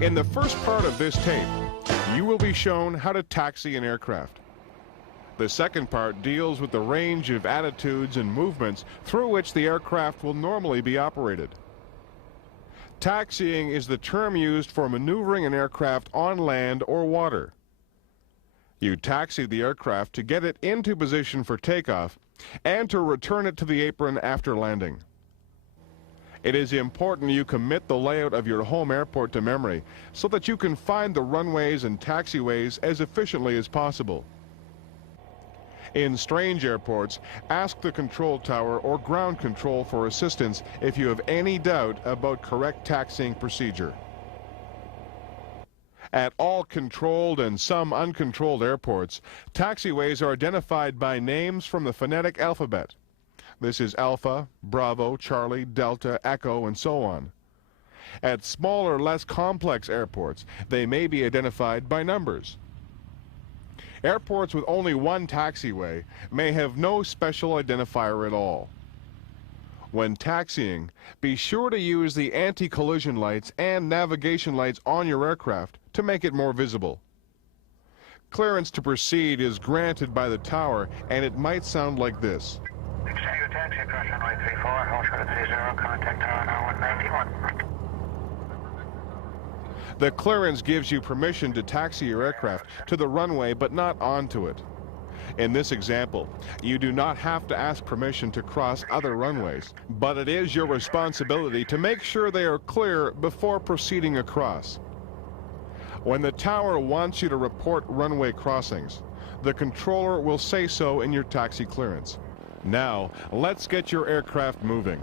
In the first part of this tape, you will be shown how to taxi an aircraft. The second part deals with the range of attitudes and movements through which the aircraft will normally be operated. Taxiing is the term used for maneuvering an aircraft on land or water. You taxi the aircraft to get it into position for takeoff and to return it to the apron after landing. It is important you commit the layout of your home airport to memory so that you can find the runways and taxiways as efficiently as possible. In strange airports, ask the control tower or ground control for assistance if you have any doubt about correct taxiing procedure. At all controlled and some uncontrolled airports, taxiways are identified by names from the phonetic alphabet. This is Alpha, Bravo, Charlie, Delta, Echo, and so on. At smaller, less complex airports, they may be identified by numbers. Airports with only one taxiway may have no special identifier at all. When taxiing, be sure to use the anti-collision lights and navigation lights on your aircraft to make it more visible. Clearance to proceed is granted by the tower, and it might sound like this. Extend taxi across runway 34, hold short of 30, contact tower now 191. The clearance gives you permission to taxi your aircraft to the runway but not onto it. In this example, you do not have to ask permission to cross other runways, but it is your responsibility to make sure they are clear before proceeding across. When the tower wants you to report runway crossings, the controller will say so in your taxi clearance. Now, let's get your aircraft moving.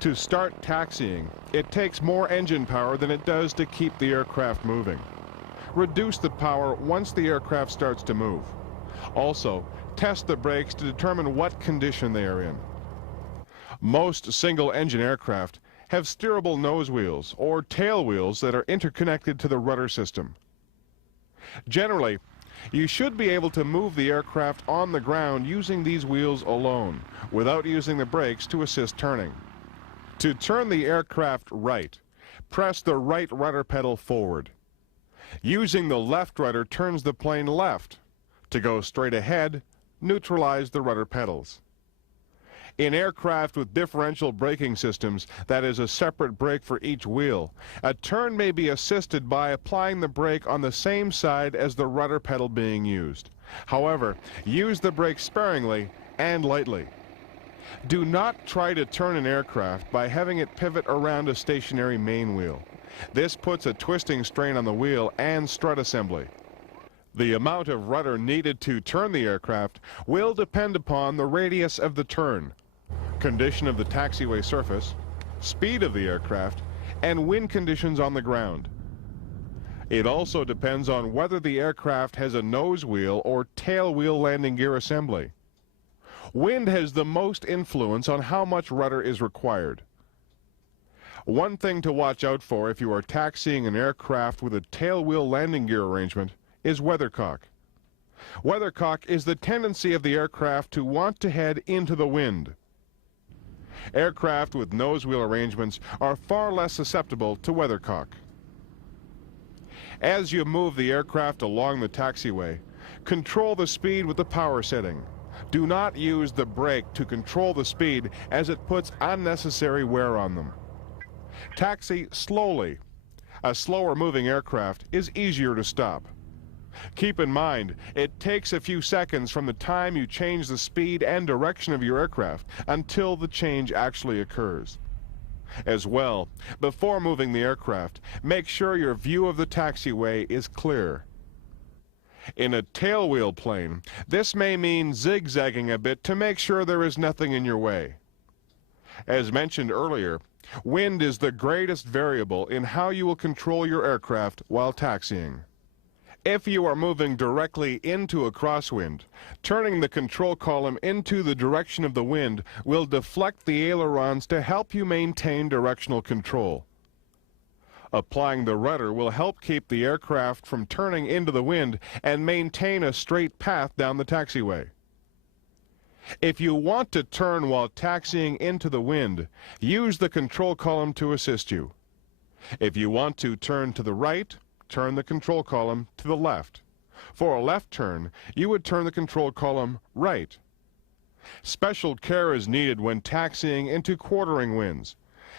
To start taxiing, it takes more engine power than it does to keep the aircraft moving. Reduce the power once the aircraft starts to move. Also, test the brakes to determine what condition they are in. Most single-engine aircraft have steerable nose wheels or tail wheels that are interconnected to the rudder system. Generally, you should be able to move the aircraft on the ground using these wheels alone, without using the brakes to assist turning. To turn the aircraft right, press the right rudder pedal forward. Using the left rudder turns the plane left. To go straight ahead, neutralize the rudder pedals. In aircraft with differential braking systems, that is a separate brake for each wheel, a turn may be assisted by applying the brake on the same side as the rudder pedal being used. However, use the brake sparingly and lightly. Do not try to turn an aircraft by having it pivot around a stationary main wheel. This puts a twisting strain on the wheel and strut assembly. The amount of rudder needed to turn the aircraft will depend upon the radius of the turn, condition of the taxiway surface, speed of the aircraft, and wind conditions on the ground. It also depends on whether the aircraft has a nose wheel or tail wheel landing gear assembly. Wind has the most influence on how much rudder is required. One thing to watch out for if you are taxiing an aircraft with a tail wheel landing gear arrangement is weathercock. Weathercock is the tendency of the aircraft to want to head into the wind. Aircraft with nose wheel arrangements are far less susceptible to weathercock. As you move the aircraft along the taxiway, control the speed with the power setting. Do not use the brake to control the speed, as it puts unnecessary wear on them. Taxi slowly. A slower moving aircraft is easier to stop. Keep in mind, it takes a few seconds from the time you change the speed and direction of your aircraft until the change actually occurs. As well, before moving the aircraft, make sure your view of the taxiway is clear. In a tailwheel plane, this may mean zigzagging a bit to make sure there is nothing in your way. As mentioned earlier, wind is the greatest variable in how you will control your aircraft while taxiing. If you are moving directly into a crosswind, turning the control column into the direction of the wind will deflect the ailerons to help you maintain directional control. Applying the rudder will help keep the aircraft from turning into the wind and maintain a straight path down the taxiway. If you want to turn while taxiing into the wind, use the control column to assist you. If you want to turn to the right, turn the control column to the left. For a left turn, you would turn the control column right. Special care is needed when taxiing into quartering winds.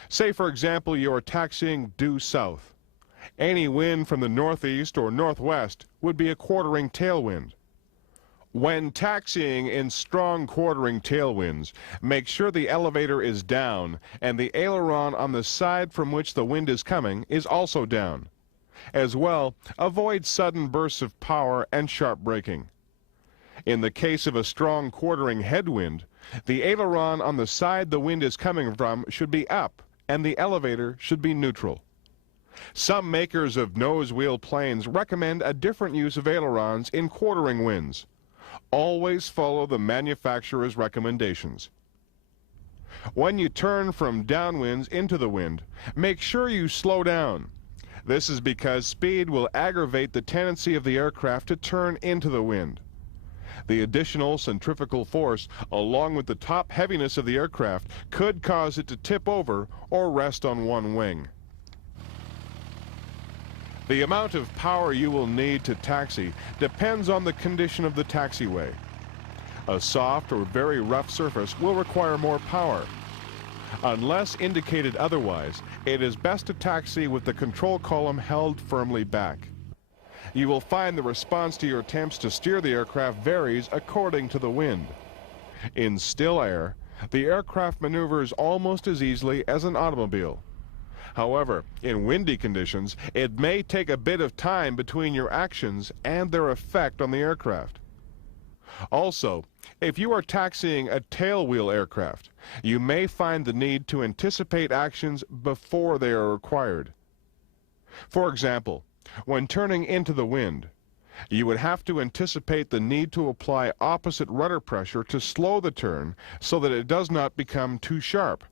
Say, for example, you are taxiing due south. Any wind from the northeast or northwest would be a quartering tailwind. When taxiing in strong quartering tailwinds, make sure the elevator is down and the aileron on the side from which the wind is coming is also down. As well, avoid sudden bursts of power and sharp braking. In the case of a strong quartering headwind, the aileron on the side the wind is coming from should be up and the elevator should be neutral. Some makers of nose wheel planes recommend a different use of ailerons in quartering winds. Always follow the manufacturer's recommendations. When you turn from downwinds into the wind, make sure you slow down. This is because speed will aggravate the tendency of the aircraft to turn into the wind. The additional centrifugal force, along with the top heaviness of the aircraft, could cause it to tip over or rest on one wing. The amount of power you will need to taxi depends on the condition of the taxiway. A soft or very rough surface will require more power. Unless indicated otherwise, it is best to taxi with the control column held firmly back. You will find the response to your attempts to steer the aircraft varies according to the wind. In still air, the aircraft maneuvers almost as easily as an automobile. However, in windy conditions, it may take a bit of time between your actions and their effect on the aircraft. Also, if you are taxiing a tailwheel aircraft, you may find the need to anticipate actions before they are required. For example, when turning into the wind, you would have to anticipate the need to apply opposite rudder pressure to slow the turn so that it does not become too sharp.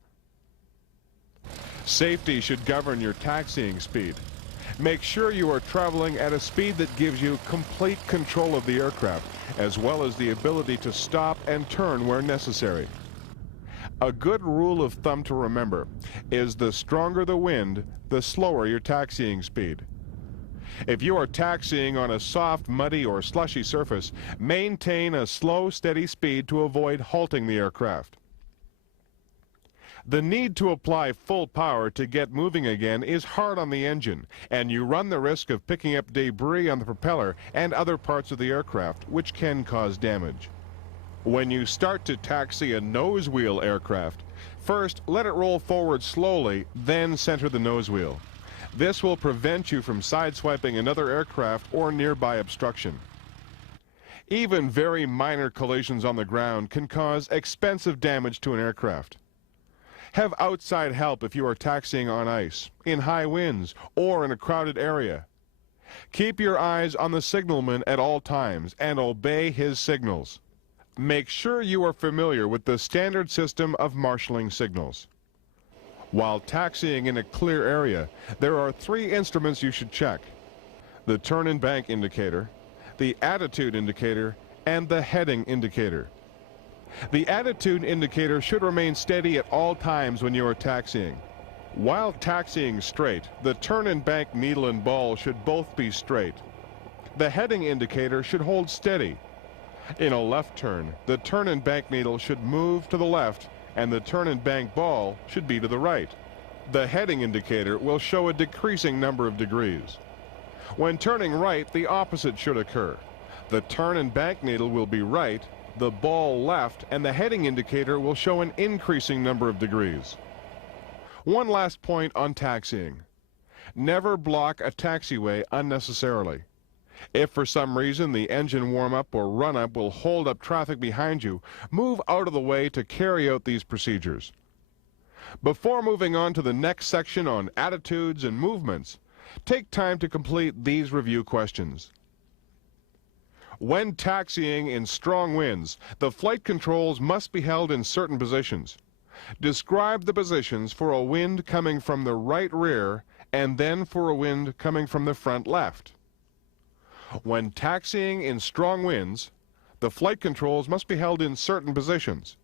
Safety should govern your taxiing speed. Make sure you are traveling at a speed that gives you complete control of the aircraft, as well as the ability to stop and turn where necessary. A good rule of thumb to remember is the stronger the wind, the slower your taxiing speed. If you are taxiing on a soft, muddy, or slushy surface, maintain a slow, steady speed to avoid halting the aircraft. The need to apply full power to get moving again is hard on the engine, and you run the risk of picking up debris on the propeller and other parts of the aircraft, which can cause damage. When you start to taxi a nose wheel aircraft, first let it roll forward slowly, then center the nose wheel. This will prevent you from sideswiping another aircraft or nearby obstruction. Even very minor collisions on the ground can cause expensive damage to an aircraft. Have outside help if you are taxiing on ice, in high winds, or in a crowded area. Keep your eyes on the signalman at all times and obey his signals. Make sure you are familiar with the standard system of marshalling signals. While taxiing in a clear area, there are 3 instruments you should check: the turn and bank indicator, the attitude indicator, and the heading indicator. The attitude indicator should remain steady at all times when you are taxiing. While taxiing straight, the turn and bank needle and ball should both be straight. The heading indicator should hold steady. In a left turn, the turn and bank needle should move to the left and the turn and bank ball should be to the right. The heading indicator will show a decreasing number of degrees. When turning right, the opposite should occur. The turn and bank needle will be right, the ball left, and the heading indicator will show an increasing number of degrees. One last point on taxiing. Never block a taxiway unnecessarily. If for some reason the engine warm-up or run-up will hold up traffic behind you, move out of the way to carry out these procedures. Before moving on to the next section on attitudes and movements, take time to complete these review questions. When taxiing in strong winds, the flight controls must be held in certain positions. Describe the positions for a wind coming from the right rear and then for a wind coming from the front left. When taxiing in strong winds, the flight controls must be held in certain positions.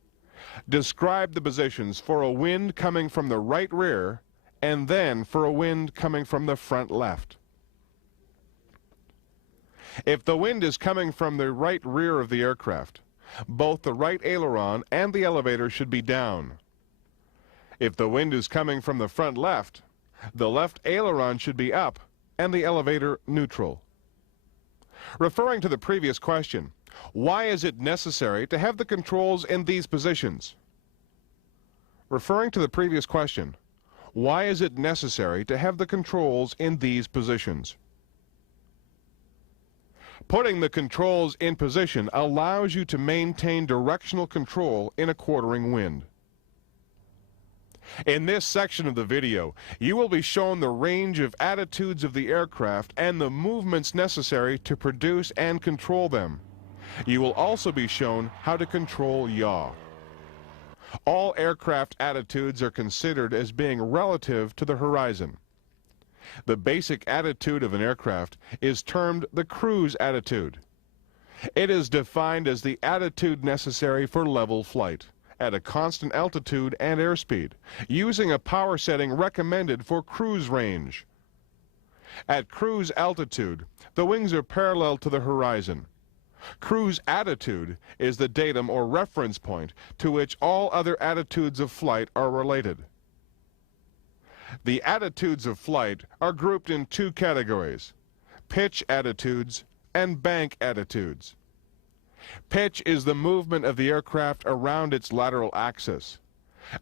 Describe the positions for a wind coming from the right rear and then for a wind coming from the front left. If the wind is coming from the right rear of the aircraft, both the right aileron and the elevator should be down. If the wind is coming from the front left, the left aileron should be up and the elevator neutral. Referring to the previous question, why is it necessary to have the controls in these positions? Referring to the previous question, why is it necessary to have the controls in these positions? Putting the controls in position allows you to maintain directional control in a quartering wind. In this section of the video, you will be shown the range of attitudes of the aircraft and the movements necessary to produce and control them. You will also be shown how to control yaw. All aircraft attitudes are considered as being relative to the horizon. The basic attitude of an aircraft is termed the cruise attitude. It is defined as the attitude necessary for level flight at a constant altitude and airspeed, using a power setting recommended for cruise range. At cruise altitude, the wings are parallel to the horizon. Cruise attitude is the datum or reference point to which all other attitudes of flight are related. The attitudes of flight are grouped in two categories: pitch attitudes and bank attitudes. Pitch is the movement of the aircraft around its lateral axis.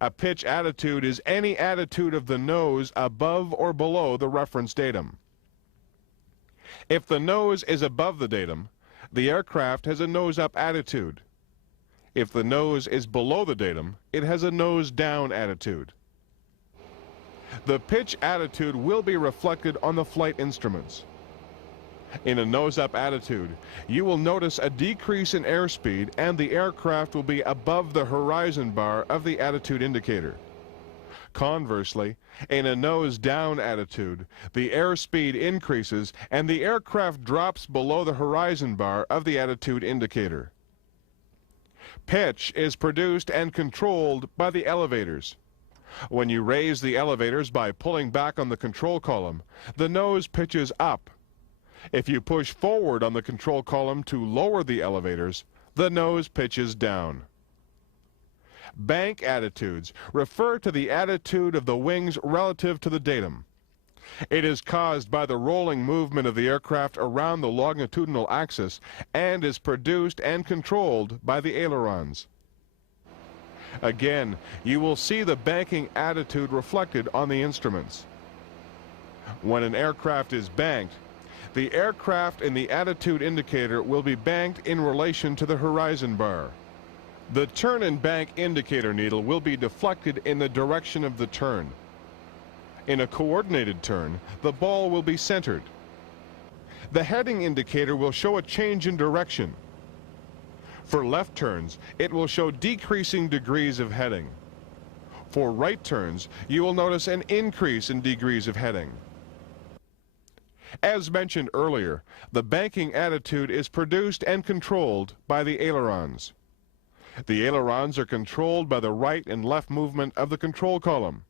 A pitch attitude is any attitude of the nose above or below the reference datum. If the nose is above the datum, the aircraft has a nose-up attitude. If the nose is below the datum, it has a nose-down attitude. The pitch attitude will be reflected on the flight instruments. In a nose-up attitude, you will notice a decrease in airspeed and the aircraft will be above the horizon bar of the attitude indicator. Conversely, in a nose-down attitude, the airspeed increases and the aircraft drops below the horizon bar of the attitude indicator. Pitch is produced and controlled by the elevators. When you raise the elevators by pulling back on the control column, the nose pitches up. If you push forward on the control column to lower the elevators, the nose pitches down. Bank attitudes refer to the attitude of the wings relative to the datum. It is caused by the rolling movement of the aircraft around the longitudinal axis and is produced and controlled by the ailerons. Again, you will see the banking attitude reflected on the instruments. When an aircraft is banked, the aircraft in the attitude indicator will be banked in relation to the horizon bar. The turn and bank indicator needle will be deflected in the direction of the turn. In a coordinated turn, the ball will be centered. The heading indicator will show a change in direction. For left turns, it will show decreasing degrees of heading. For right turns, you will notice an increase in degrees of heading. As mentioned earlier, the banking attitude is produced and controlled by the ailerons. The ailerons are controlled by the right and left movement of the control column.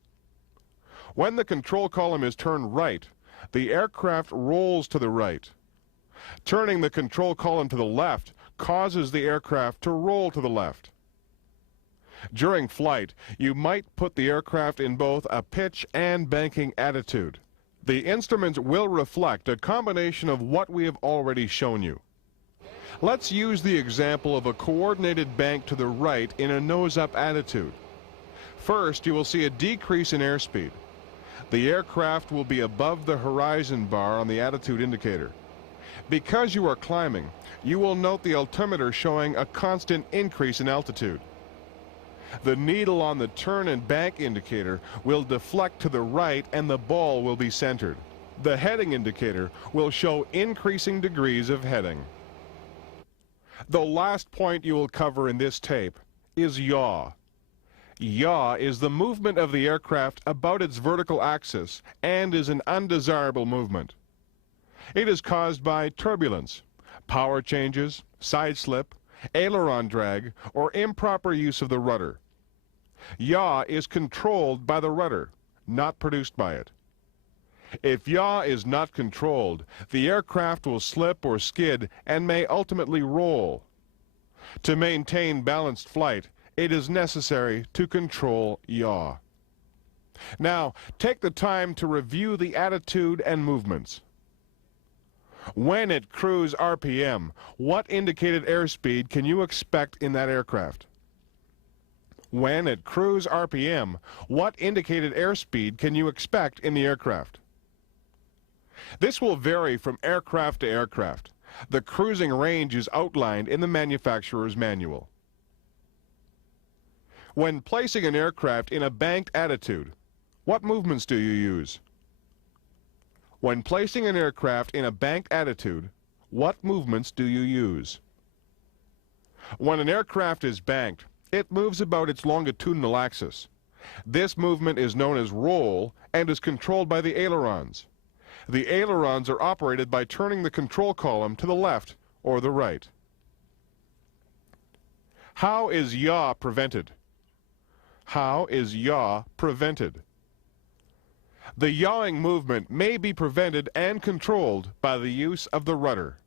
When the control column is turned right, the aircraft rolls to the right. Turning the control column to the left causes the aircraft to roll to the left. During flight, you might put the aircraft in both a pitch and banking attitude. The instruments will reflect a combination of what we have already shown you. Let's use the example of a coordinated bank to the right in a nose-up attitude. First, you will see a decrease in airspeed. The aircraft will be above the horizon bar on the attitude indicator. Because you are climbing, you will note the altimeter showing a constant increase in altitude. The needle on the turn and bank indicator will deflect to the right and the ball will be centered. The heading indicator will show increasing degrees of heading. The last point you will cover in this tape is yaw. Yaw is the movement of the aircraft about its vertical axis and is an undesirable movement. It is caused by turbulence, power changes, side slip, aileron drag, or improper use of the rudder. Yaw is controlled by the rudder, not produced by it. If yaw is not controlled, the aircraft will slip or skid and may ultimately roll. To maintain balanced flight, it is necessary to control yaw. Now, take the time to review the attitude and movements. When at cruise RPM, what indicated airspeed can you expect in that aircraft? When at cruise RPM, what indicated airspeed can you expect in the aircraft? This will vary from aircraft to aircraft. The cruising range is outlined in the manufacturer's manual. When placing an aircraft in a banked attitude, what movements do you use? When placing an aircraft in a banked attitude, what movements do you use? When an aircraft is banked, it moves about its longitudinal axis. This movement is known as roll and is controlled by the ailerons. The ailerons are operated by turning the control column to the left or the right. How is yaw prevented? How is yaw prevented? The yawing movement may be prevented and controlled by the use of the rudder.